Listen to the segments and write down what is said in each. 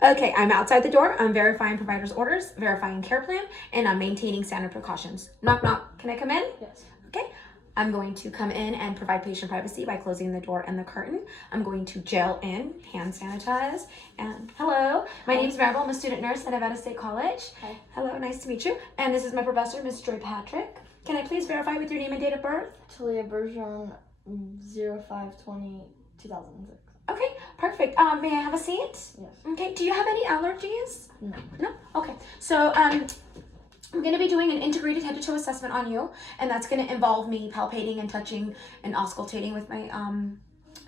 Okay, I'm outside the door. I'm verifying provider's orders, verifying care plan, and I'm maintaining standard precautions. Knock, knock. Can I come in? Yes. Okay. I'm going to come in and provide patient privacy by closing the door and the curtain. I'm going to gel in, hand sanitize, and hello. My name's Maribel. I'm a student nurse at Nevada State College. Hi. Hello, nice to meet you. And this is my professor, Miss Joy Patrick. Can I please verify with your name and date of birth? Talia Bergeron, 05/20/2006. Okay, perfect. May I have a seat? Yes. Okay. Do you have any allergies? No. No? Okay. So, I'm going to be doing an integrated head-to-toe assessment on you, and that's going to involve me palpating and touching and auscultating with my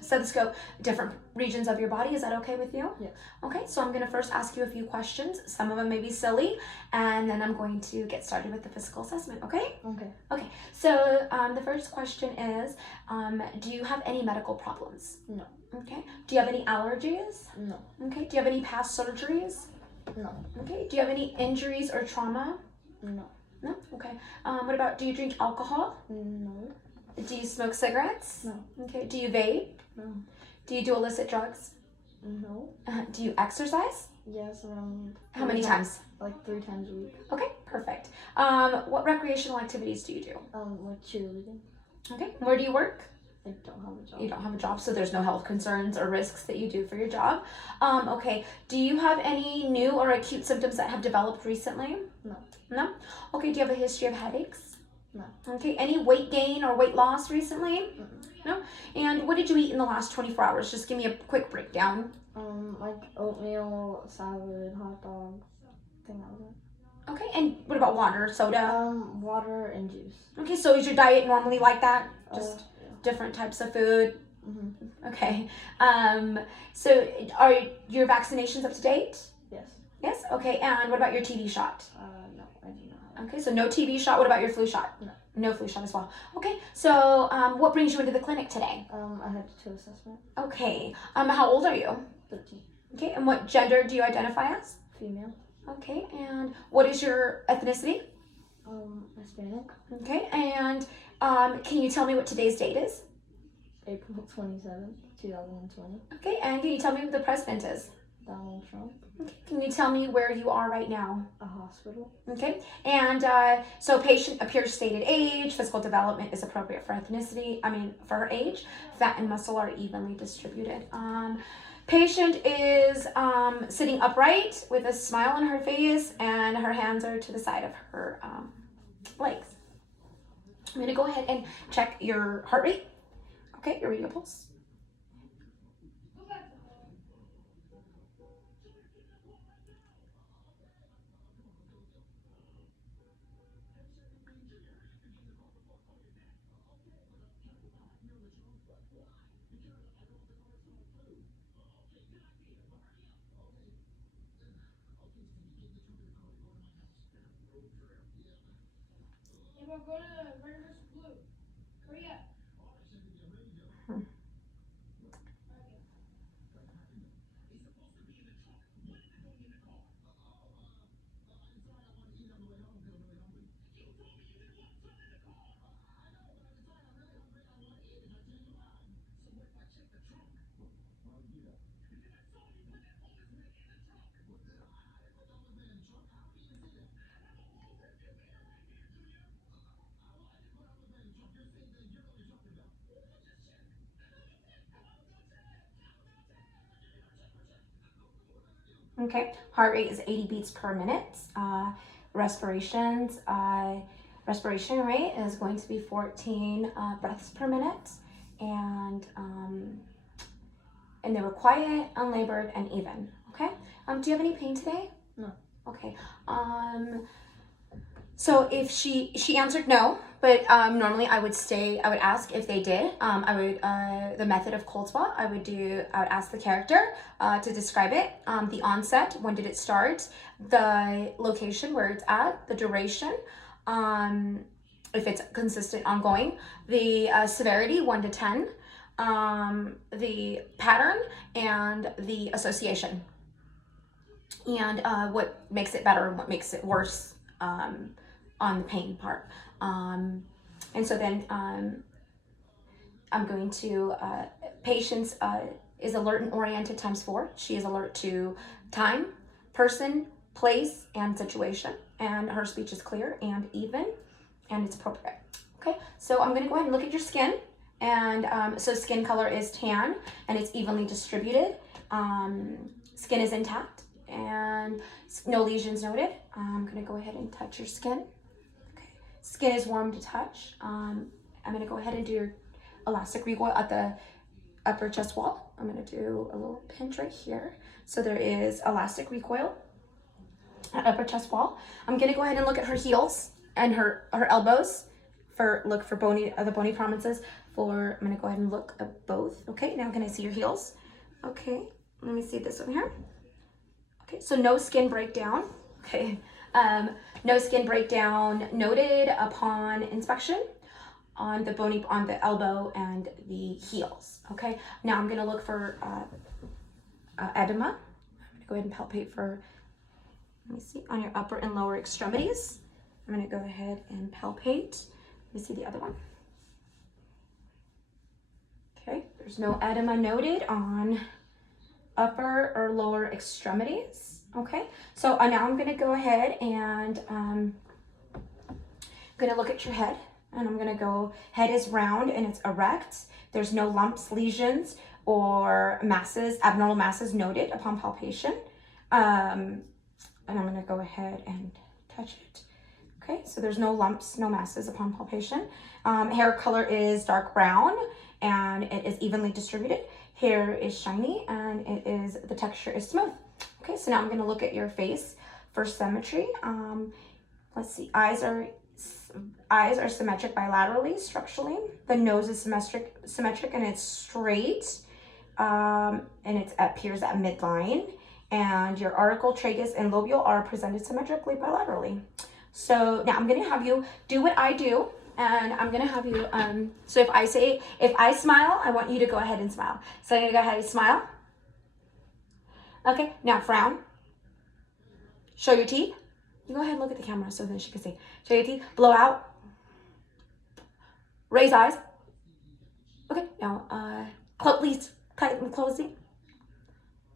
stethoscope different regions of your body. Is that okay with you? Yes. Okay, so I'm going to first ask you a few questions. Some of them may be silly, and then I'm going to get started with the physical assessment, okay? Okay. Okay, so the first question is, do you have any medical problems? No. Okay. Do you have any allergies? No. Okay. Do you have any past surgeries? No. Okay. Do you have any injuries or trauma? No. No? Okay. What about, do you drink alcohol? No. Do you smoke cigarettes? No. Okay. Do you vape? No. Do you do illicit drugs? No. Do you exercise? Yes, How many times? Like 3 times a week. Okay, perfect. What recreational activities do you do? Like cheerleading. Okay. Where do you work? I don't have a job. You don't have a job, so there's no health concerns or risks that you do for your job. Okay. Do you have any new or acute symptoms that have developed recently? No. No? Okay. Do you have a history of headaches? No. Okay. Any weight gain or weight loss recently? Mm-mm. No? And what did you eat in the last 24 hours? Just give me a quick breakdown. Like oatmeal, salad, hot dogs, thing like that. Okay. And what about water, soda? Water and juice. Okay. So is your diet normally like that? Just Yeah. different types of food? Mm-hmm. Okay. So are your vaccinations up to date? Yes. Yes? Okay. And what about your TB shot? No, I do not. Okay, so no TB shot. What about your flu shot? No. No flu shot as well. Okay, so what brings you into the clinic today? I had a toe assessment. Okay, how old are you? 13. Okay, and what gender do you identify as? Female. Okay, and what is your ethnicity? Hispanic. Okay, and can you tell me what today's date is? April 27th, 2020. Okay, and can you tell me who the president is? Donald Trump. Okay, can you tell me where you are right now? A hospital. Okay, and so patient appears stated age, physical development is appropriate for for her age, fat and muscle are evenly distributed. Patient is sitting upright with a smile on her face and her hands are to the side of her legs. I'm gonna go ahead and check your heart rate. Okay, your radial pulse. Go to red versus blue. Hurry up. Okay, heart rate is 80 beats per minute. Respirations, respiration rate is going to be 14 breaths per minute, and they were quiet, unlabored, and even. Okay. Do you have any pain today? No. Okay. So if she answered no, but normally I would ask if they did. The method of cold spot, I would ask the character to describe it. The onset, when did it start? The location where it's at, the duration, if it's consistent, ongoing, the severity, 1 to 10, the pattern, and the association. And what makes it better and what makes it worse on the pain part. And so then I'm going to, patients is alert and oriented times 4. She is alert to time, person, place, and situation. And her speech is clear and even, and it's appropriate. Okay, so I'm gonna go ahead and look at your skin. And so skin color is tan, and it's evenly distributed. Skin is intact, and no lesions noted. I'm gonna go ahead and touch your skin. Okay, skin is warm to touch. I'm gonna go ahead and do your elastic recoil at the upper chest wall. I'm gonna do a little pinch right here. So there is elastic recoil at upper chest wall. I'm gonna go ahead and look at her heels and her elbows for look for bony the bony prominences. I'm gonna go ahead and look at both. Okay, now can I see your heels? Okay, let me see this one here. Okay, so no skin breakdown. Okay, no skin breakdown noted upon inspection on the elbow and the heels. Okay, now I'm gonna look for edema. I'm gonna go ahead and palpate for, let me see, on your upper and lower extremities. I'm gonna go ahead and palpate. Let me see the other one. Okay, there's no edema noted on upper or lower extremities. Okay, so now I'm gonna go ahead and I'm gonna look at your head, and I'm gonna go, head is round and it's erect. There's no lumps, lesions, or masses, abnormal masses noted upon palpation. And I'm gonna go ahead and touch it. Okay, so there's no lumps, no masses upon palpation. Hair color is dark brown, and it is evenly distributed. Hair is shiny, and the texture is smooth. Okay, so now I'm gonna look at your face for symmetry. Let's see, eyes are symmetric bilaterally, structurally. The nose is symmetric and it's straight, and it appears at midline. And your auricle, tragus, and lobial are presented symmetrically bilaterally. So now I'm gonna have you do what I do, and I'm gonna have you, so if I smile, I want you to go ahead and smile. So I'm gonna go ahead and smile. Okay, now frown. Show your teeth. You go ahead and look at the camera so that she can see. Show your teeth, blow out. Raise eyes. Okay, now, please, closing.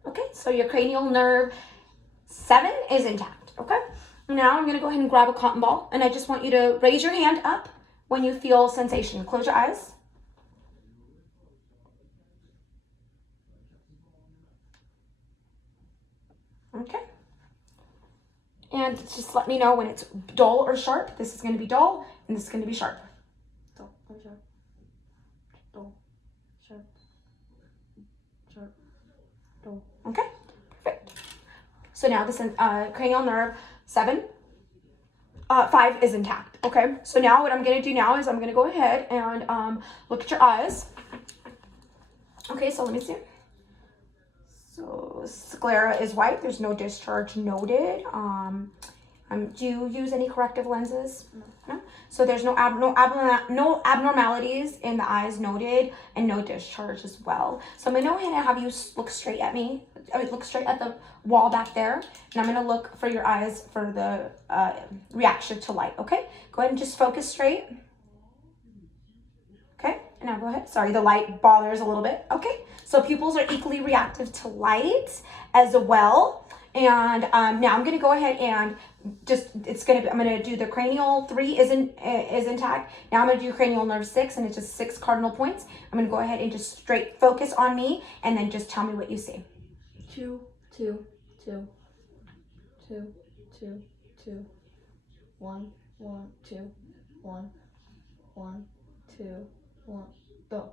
Okay, so your cranial nerve 7 is intact, okay? Now I'm gonna go ahead and grab a cotton ball, and I just want you to raise your hand up when you feel sensation. Close your eyes. Okay. And just let me know when it's dull or sharp. This is gonna be dull, and this is gonna be sharp. Dull or sharp. Dull. Sharp. Sharp. Dull. Okay, perfect. So now this cranial nerve 5 is intact. Okay, so now what I'm gonna do now is I'm gonna go ahead and look at your eyes. Okay, so let me see. So sclera is white. There's no discharge noted. Do you use any corrective lenses? No. So there's no abnormalities in the eyes noted, and no discharge as well. So I'm gonna go ahead and have you look straight at me. Look straight at the wall back there, and I'm gonna look for your eyes for the reaction to light. Okay, go ahead and just focus straight. Okay, and now go ahead. Sorry, the light bothers a little bit. Okay, so pupils are equally reactive to light as well. And now I'm gonna go ahead and I'm gonna do the cranial 3 is intact. Now I'm gonna do cranial nerve 6, and it's just 6 cardinal points. I'm gonna go ahead and just straight focus on me, and then just tell me what you see. 2, 2, 2, 2, 2, 2, 1, 1, 2, 1, 1, 2, 1,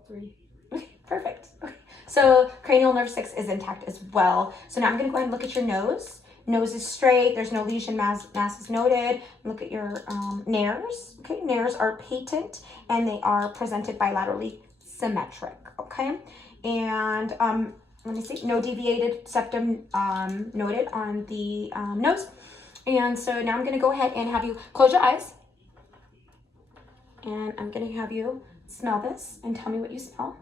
3. Okay, perfect. Okay. So cranial nerve 6 is intact as well. So now I'm gonna go ahead and look at your nose. Nose is straight. There's no lesion masses noted. Look at your nares. Okay, nares are patent, and they are presented bilaterally symmetric. Okay, and let me see. No deviated septum noted on the nose. And so now I'm gonna go ahead and have you close your eyes, and I'm gonna have you smell this and tell me what you smell.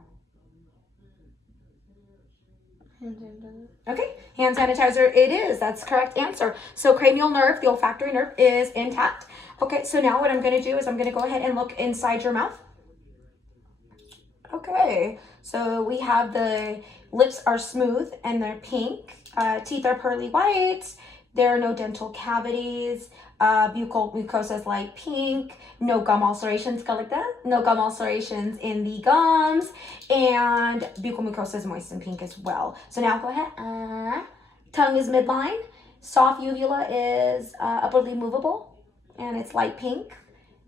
Hand sanitizer. Okay, hand sanitizer it is. That's the correct answer. So cranial nerve, the olfactory nerve, is intact. Okay, so now what I'm going to do is I'm going to go ahead and look inside your mouth. Okay. Okay, so we have the lips are smooth and they're pink. Teeth are pearly white. There are no dental cavities. Buccal mucosa is light pink. No gum ulcerations, go like that. No gum ulcerations in the gums. And buccal mucosa is moist and pink as well. So now go ahead. Tongue is midline. Soft uvula is upwardly movable and it's light pink.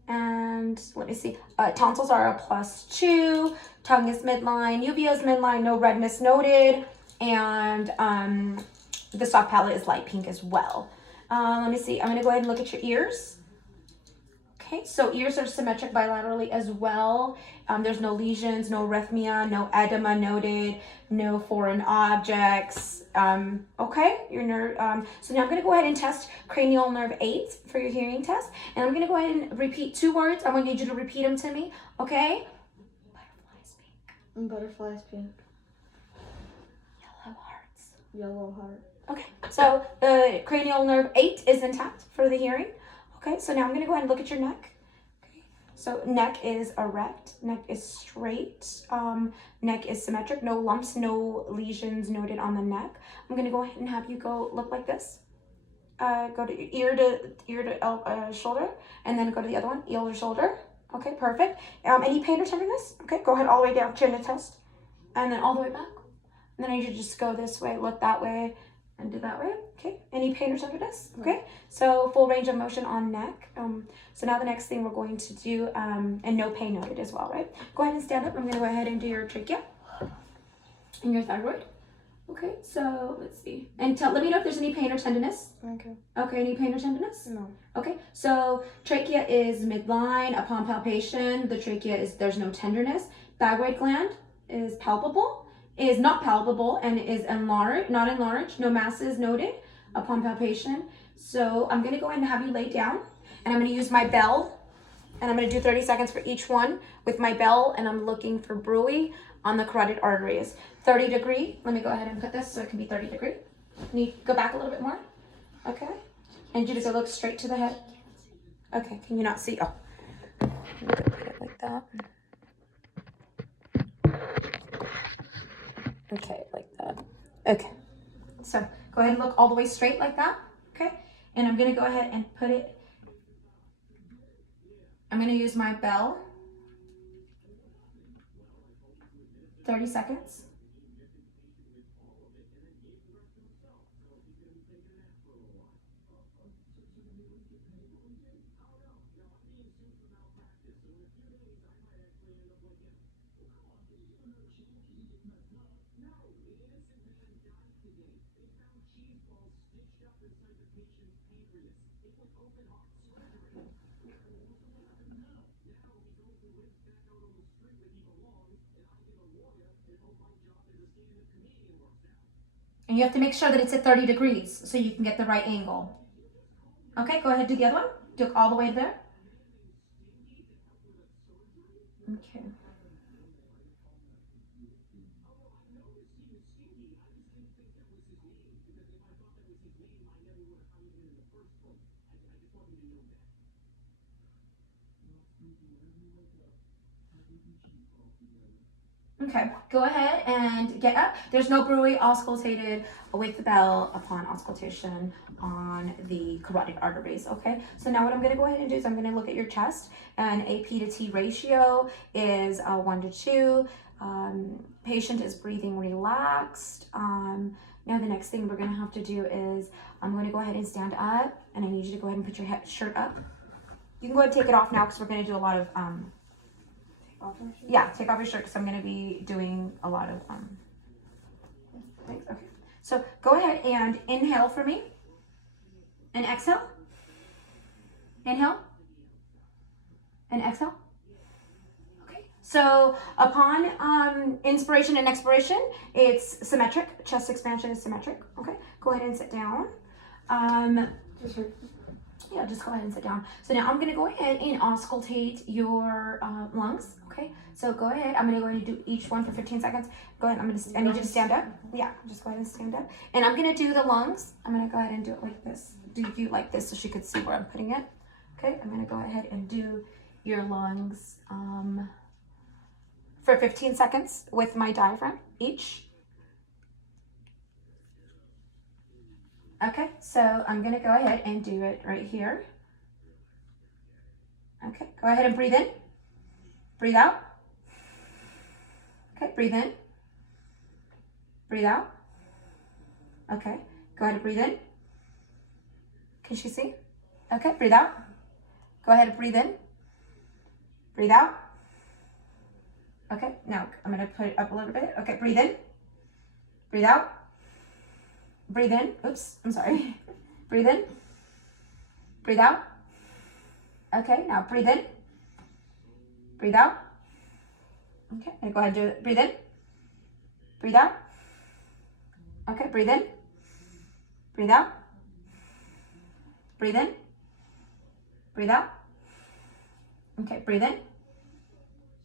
And let me see, tonsils are a +2, tongue is midline, uvea is midline, no redness noted, and the soft palate is light pink as well. Let me see, I'm gonna go ahead and look at your ears. Okay, so ears are symmetric bilaterally as well. There's no lesions, no arrhythmia, no edema noted, no foreign objects. Okay, your nerve. So now I'm gonna go ahead and test cranial nerve 8 for your hearing test, and I'm gonna go ahead and repeat 2 words. I'm gonna need you to repeat them to me. Okay. Butterflies pink. Butterflies pink. Yellow hearts. Yellow heart. Okay, so the cranial nerve 8 is intact for the hearing. Okay, so now I'm gonna go ahead and look at your neck. Okay, so neck is erect, neck is straight, neck is symmetric, no lumps, no lesions noted on the neck. I'm gonna go ahead and have you go look like this. Go to ear to shoulder, and then go to the other one, ear to shoulder. Okay, perfect. Any pain or tenderness? Okay, go ahead all the way down, chin to chest, and then all the way back. And then I need you to just go this way, look that way, and do that way. Okay, any pain or tenderness? Okay, so full range of motion on neck. So now the next thing we're going to do, and no pain noted as well, right? Go ahead and stand up. I'm going to go ahead and do your trachea and your thyroid. Okay, so let's see. And let me know if there's any pain or tenderness. Okay. Okay, any pain or tenderness? No. Okay, so trachea is midline. Upon palpation, the trachea there's no tenderness. Thyroid gland is palpable, is not palpable, and is enlarged, not enlarged. No masses noted upon palpation. So I'm gonna go ahead and have you lay down, and I'm gonna use my bell, and I'm gonna do 30 seconds for each one with my bell, and I'm looking for bruit on the carotid arteries. 30 degree, let me go ahead and put this so it can be 30 degree. Need to go back a little bit more, okay? And you just look straight to the head. Okay, can you not see? Oh, I'm gonna put it like that. Okay, like that. Okay, so go ahead and look all the way straight like that, okay? And I'm gonna go ahead and put it, I'm gonna use my bell, 30 seconds. And you have to make sure that it's at 30 degrees so you can get the right angle. Okay, go ahead, do the other one. Do it all the way there. Okay. Okay, go ahead and get up. There's no bruit, auscultated with the bell upon auscultation on the carotid arteries, okay? So now what I'm gonna go ahead and do is I'm gonna look at your chest, and AP to T ratio is 1 to 2. Patient is breathing relaxed. Now the next thing we're gonna have to do is I'm gonna go ahead and stand up, and I need you to go ahead and put your shirt up. You can go ahead and take it off now because we're gonna do a lot of, yeah, take off your shirt because I'm going to be doing a lot of things. Okay, so go ahead and inhale for me and exhale. Inhale and exhale. Okay, so upon inspiration and expiration, it's symmetric. Chest expansion is symmetric. Okay, go ahead and sit down. Yeah, just go ahead and sit down. So now I'm gonna go ahead and auscultate your lungs. Okay, so go ahead. I'm gonna go ahead and do each one for 15 seconds. Go ahead. I need you to stand up. Yeah, just go ahead and stand up. And I'm gonna do the lungs. I'm gonna go ahead and do it like this. Do you like this so she could see where I'm putting it? Okay, I'm gonna go ahead and do your lungs for 15 seconds with my diaphragm each. Okay, so I'm gonna go ahead and do it right here. Okay, go ahead and breathe in. Breathe out. Okay, breathe in. Breathe out. Okay, go ahead and breathe in. Can she see? Okay, breathe out. Go ahead and breathe in. Breathe out. Okay, now I'm gonna put it up a little bit. Okay, breathe in. Breathe out. Breathe in. Oops, I'm sorry. Breathe in. Breathe out. Okay, now breathe in. Breathe out. Okay, now go ahead and do it. Breathe in. Breathe out. Okay, breathe in. Breathe out. Breathe in. Breathe out. Okay, breathe in.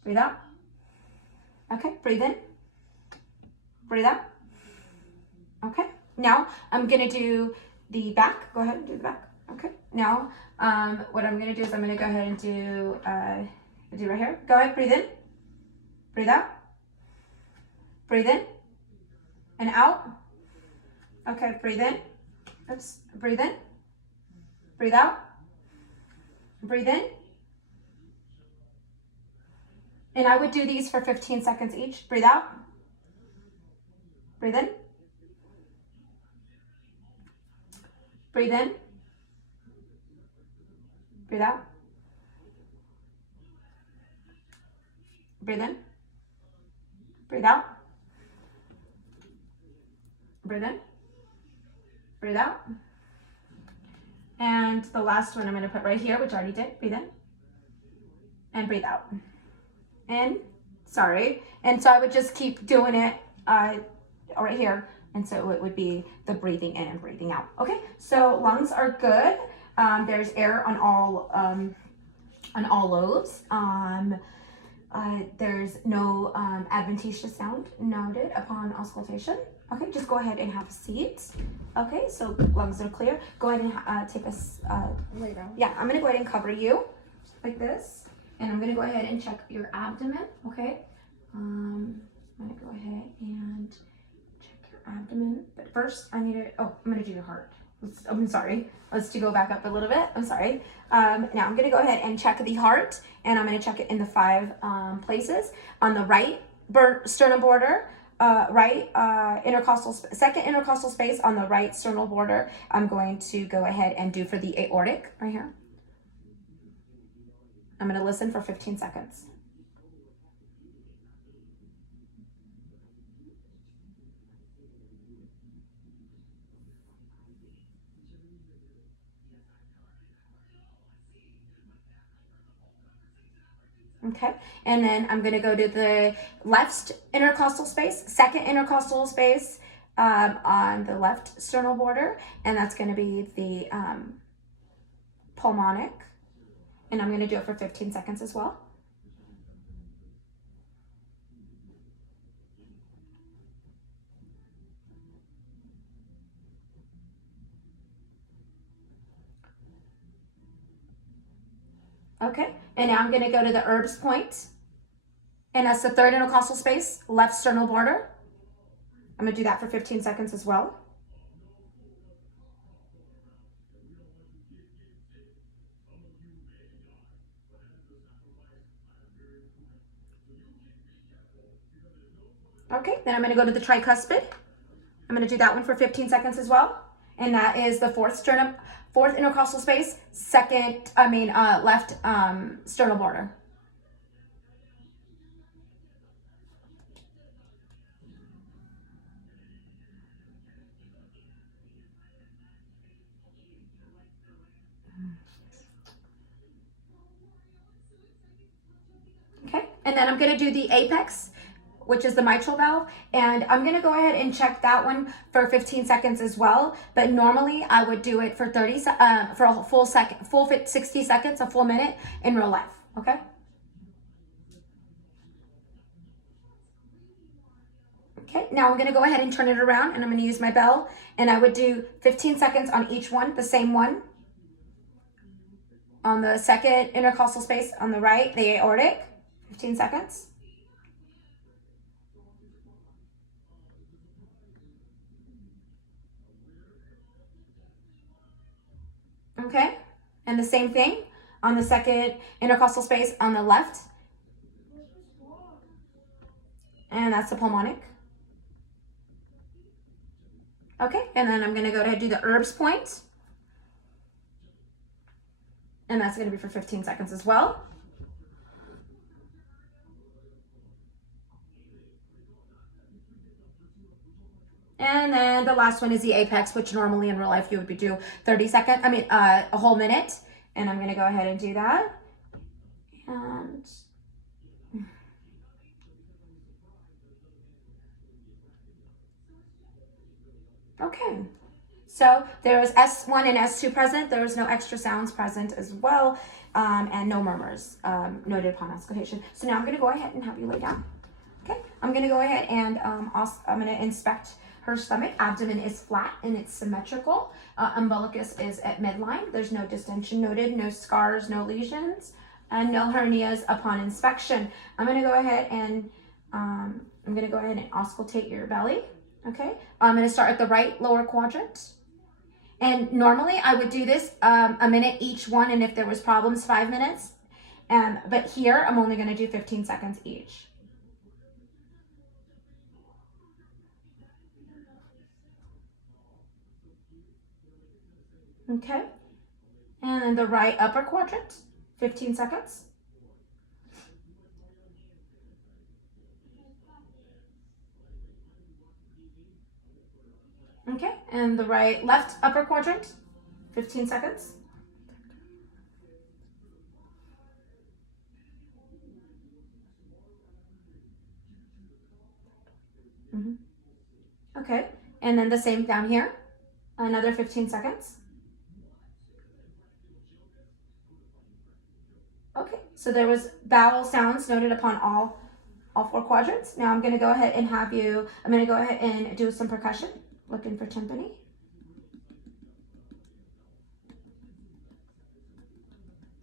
Breathe out. Okay, breathe in. Breathe out. Okay, now I'm gonna do the back. Go ahead and do the back. Okay, now what I'm gonna do is I'm gonna go ahead and do right here. Go ahead, breathe in. Breathe out. Breathe in. And out. Okay, breathe in. Oops, breathe in. Breathe out. Breathe in. And I would do these for 15 seconds each. Breathe out. Breathe in. Breathe in. Breathe out. Breathe in. Breathe out. Breathe in. Breathe out. And the last one I'm going to put right here, which I already did. Breathe in. And breathe out. In. Sorry. And so I would just keep doing it right here. And so it would be the breathing in and breathing out. Okay, so lungs are good. There's air on all lobes. There's no adventitious sound noted upon auscultation. Okay, just go ahead and have a seat. Okay, so lungs are clear. Go ahead and take a Lay down. yeah, I'm gonna go ahead and cover you like this, and I'm gonna go ahead and check your abdomen. Okay, I'm gonna go ahead and check your abdomen. But first, I need to. Oh, I'm gonna do your heart. I'm sorry. Let's go back up a little bit. I'm sorry. Now I'm gonna go ahead and check the heart, and I'm gonna check it in the 5 places on the right sternum border. Right second intercostal space on the right sternal border. I'm going to go ahead and do for the aortic right here. I'm going to listen for 15 seconds. Okay, and then I'm going to go to the left intercostal space, second intercostal space on the left sternal border, and that's going to be the pulmonic, and I'm going to do it for 15 seconds as well. Okay, and now I'm going to go to the herbs point, and that's the third intercostal space, left sternal border. I'm going to do that for 15 seconds as well. Okay, then I'm going to go to the tricuspid. I'm going to do that one for 15 seconds as well, and that is the fourth intercostal space, left sternal border. Okay, and then I'm going to do the apex, which is the mitral valve, and I'm going to go ahead and check that one for 15 seconds as well. But normally I would do it for for a full 60 seconds, a full minute in real life. Okay. Okay, now I'm going to go ahead and turn it around, and I'm going to use my bell, and I would do 15 seconds on each one, the same one. On the second intercostal space on the right, the aortic, 15 seconds. Okay, and the same thing on the second intercostal space on the left, and that's the pulmonic. Okay, and then I'm gonna go ahead and do the herbs point, and that's gonna be for 15 seconds as well. And then the last one is the apex, which normally in real life you would do 30 seconds, a whole minute. And I'm gonna go ahead and do that. And okay. So there was S1 and S2 present. There was no extra sounds present as well, and no murmurs noted upon auscultation. So now I'm gonna go ahead and have you lay down. Okay, I'm gonna go ahead and I'm gonna inspect her stomach. Abdomen is flat and it's symmetrical. Umbilicus is at midline. There's no distension noted, no scars, no lesions, and no hernias upon inspection. I'm gonna go ahead and auscultate your belly. Okay, I'm gonna start at the right lower quadrant. And normally I would do this a minute each one, and if there was problems, 5 minutes. But here I'm only gonna do 15 seconds each. Okay, and then the right upper quadrant, 15 seconds. Okay, and the left upper quadrant, 15 seconds. Okay, and then the same down here, another 15 seconds. Okay, so there was vowel sounds noted upon all 4 quadrants. Now I'm gonna go ahead and do some percussion, looking for timpani.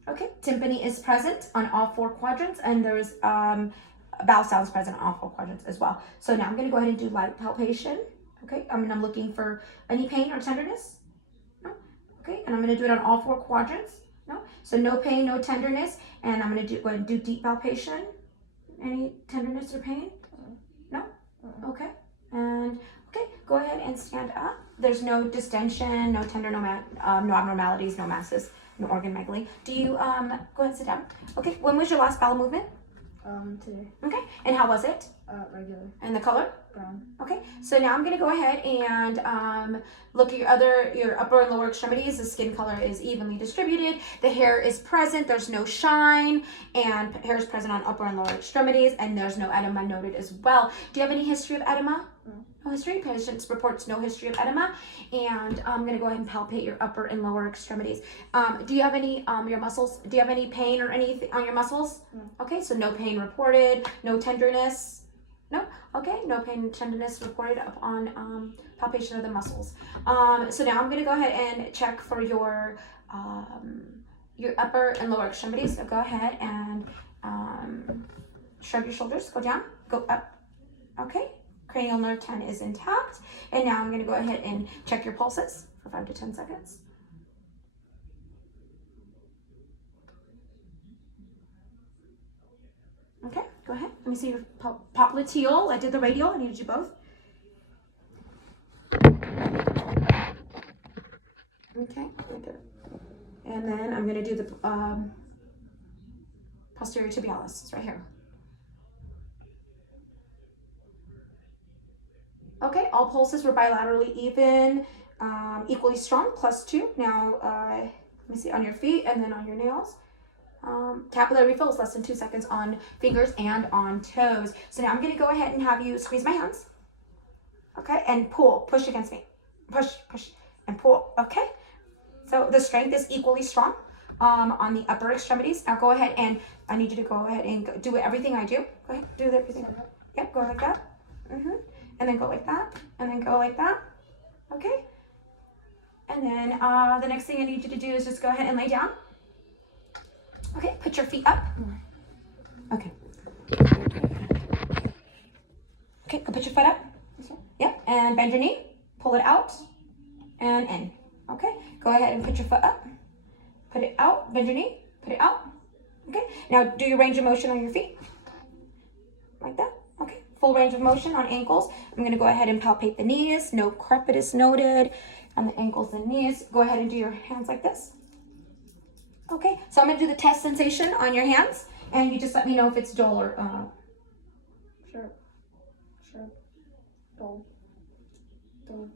Okay, timpani is present on all 4 quadrants, and there's vowel sounds present on all 4 quadrants as well. So now I'm gonna go ahead and do light palpation. Okay, I'm looking for any pain or tenderness. No. Okay, and I'm gonna do it on all 4 quadrants. No, so no pain, no tenderness, and I'm gonna go ahead and do deep palpation. Any tenderness or pain? No? Okay, and okay, go ahead and stand up. There's no distension, no tender, no abnormalities, no masses, no organ megaly. Do you, go ahead and sit down. Okay, when was your last bowel movement? Today. Okay, and how was it? Regular. And the color? Brown. Okay, so now I'm gonna go ahead and look at your upper and lower extremities. The skin color is evenly distributed. The hair is present. There's no shine, and hair is present on upper and lower extremities, and there's no edema noted as well. Do you have any history of edema? No. No history. Patient reports no history of edema, and I'm gonna go ahead and palpate your upper and lower extremities. Do you have any your muscles? Do you have any pain or anything on your muscles? No. Okay, so no pain reported. No tenderness. No? Okay, no pain and tenderness reported upon palpation of the muscles. So now I'm gonna go ahead and check for your upper and lower extremities. So go ahead and shrug your shoulders, go down, go up. Okay, cranial nerve 10 is intact. And now I'm gonna go ahead and check your pulses for 5 to 10 seconds. Okay, go ahead. Let me see your popliteal. I did the radial. I need to do both. Okay, good. And then I'm going to do the posterior tibialis. It's right here. Okay, all pulses were bilaterally even, equally strong, +2. Now, let me see on your feet and then on your nails. Capillary refill is less than 2 seconds on fingers and on toes. So now I'm going to go ahead and have you squeeze my hands. Okay, and push against me. Push, and pull. Okay, so the strength is equally strong on the upper extremities. Now go ahead and I need you to go ahead and do everything I do. Go ahead, do everything. Yep, go like that. And then go like that, and then go like that. Okay, and then the next thing I need you to do is just go ahead and lay down. Okay, put your feet up. Okay. Okay, go put your foot up. Yep, and bend your knee. Pull it out and in. Okay, go ahead and put your foot up. put it out, bend your knee, put it out. Okay, now do your range of motion on your feet. Like that, okay. Full range of motion on ankles. I'm gonna go ahead and palpate the knees. No crepitus noted on the ankles and knees. Go ahead and do your hands like this. Okay, so I'm gonna do the test sensation on your hands, and you just let me know if it's dull or, Sure. Dull.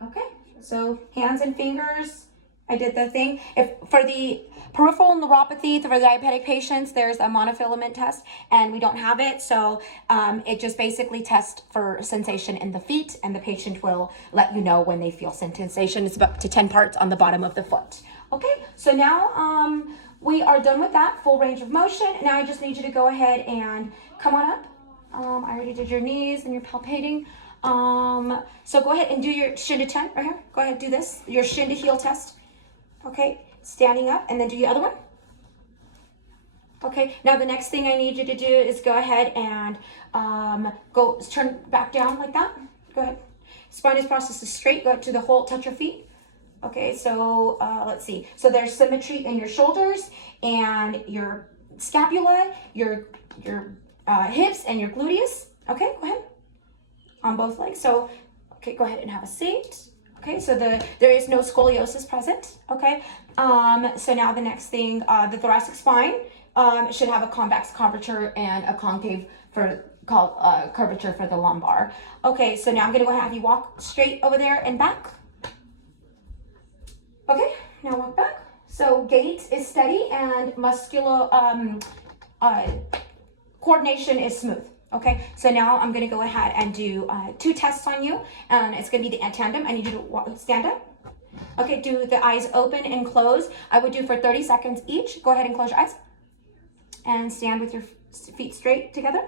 okay. So hands and fingers, I did the thing. If for the peripheral neuropathy for the diabetic patients, there's a monofilament test, and we don't have it. So it just basically tests for sensation in the feet, and the patient will let you know when they feel sensation. It's up to 10 parts on the bottom of the foot. Okay, so now we are done with that full range of motion. Now I just need you to go ahead and come on up. I already did your knees and your palpating. So go ahead and do your shin to 10 right here. Go ahead, do this, your shin to heel test. Okay, standing up, and then do the other one. Okay, now the next thing I need you to do is go ahead and go turn back down like that. Go ahead. Spinous process is straight. Go to the whole, touch your feet. Okay, so let's see. So there's symmetry in your shoulders and your scapula, your hips, and your gluteus. Okay, go ahead. On both legs. So, okay, go ahead and have a seat. Okay, so there is no scoliosis present. Okay, so now the next thing, the thoracic spine should have a convex curvature and a concave curvature for the lumbar. Okay, so now I'm gonna go ahead and have you walk straight over there and back. Okay, now walk back. So gait is steady and muscular coordination is smooth. Okay, so now I'm gonna go ahead and do 2 tests on you, and it's gonna be the tandem. I need you to stand up. Okay, do the eyes open and close. I would do for 30 seconds each. Go ahead and close your eyes. And stand with your feet straight together.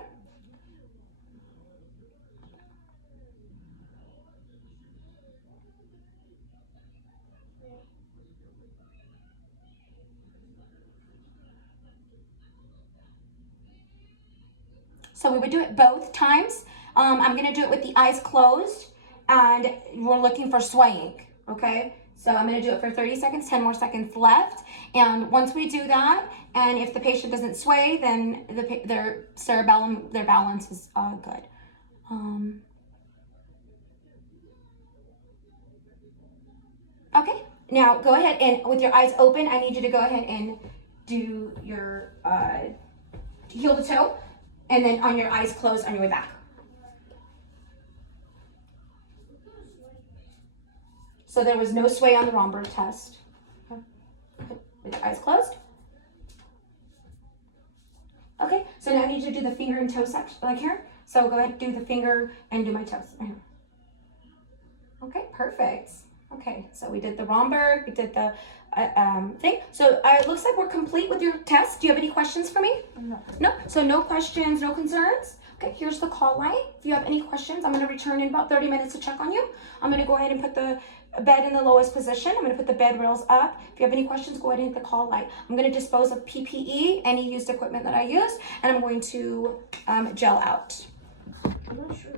So we would do it both times. I'm gonna do it with the eyes closed, and we're looking for swaying, okay? So I'm gonna do it for 30 seconds, 10 more seconds left. And once we do that, and if the patient doesn't sway, then their cerebellum, their balance is good. Okay, now go ahead and with your eyes open, I need you to go ahead and do your heel to toe, and then on your eyes closed on your way back. So there was no sway on the Romberg test. With your eyes closed. Okay, so now I need you to do the finger and toe section, like here. So go ahead, do the finger and do my toes. Right here. Okay, perfect. Okay, so we did the Romberg, we did the thing. So it looks like we're complete with your test. Do you have any questions for me? No. No? So no questions, no concerns? Okay, here's the call light. If you have any questions, I'm going to return in about 30 minutes to check on you. I'm going to go ahead and put the bed in the lowest position. I'm going to put the bed rails up. If you have any questions, go ahead and hit the call light. I'm going to dispose of PPE, any used equipment that I used, and I'm going to gel out. I'm not sure.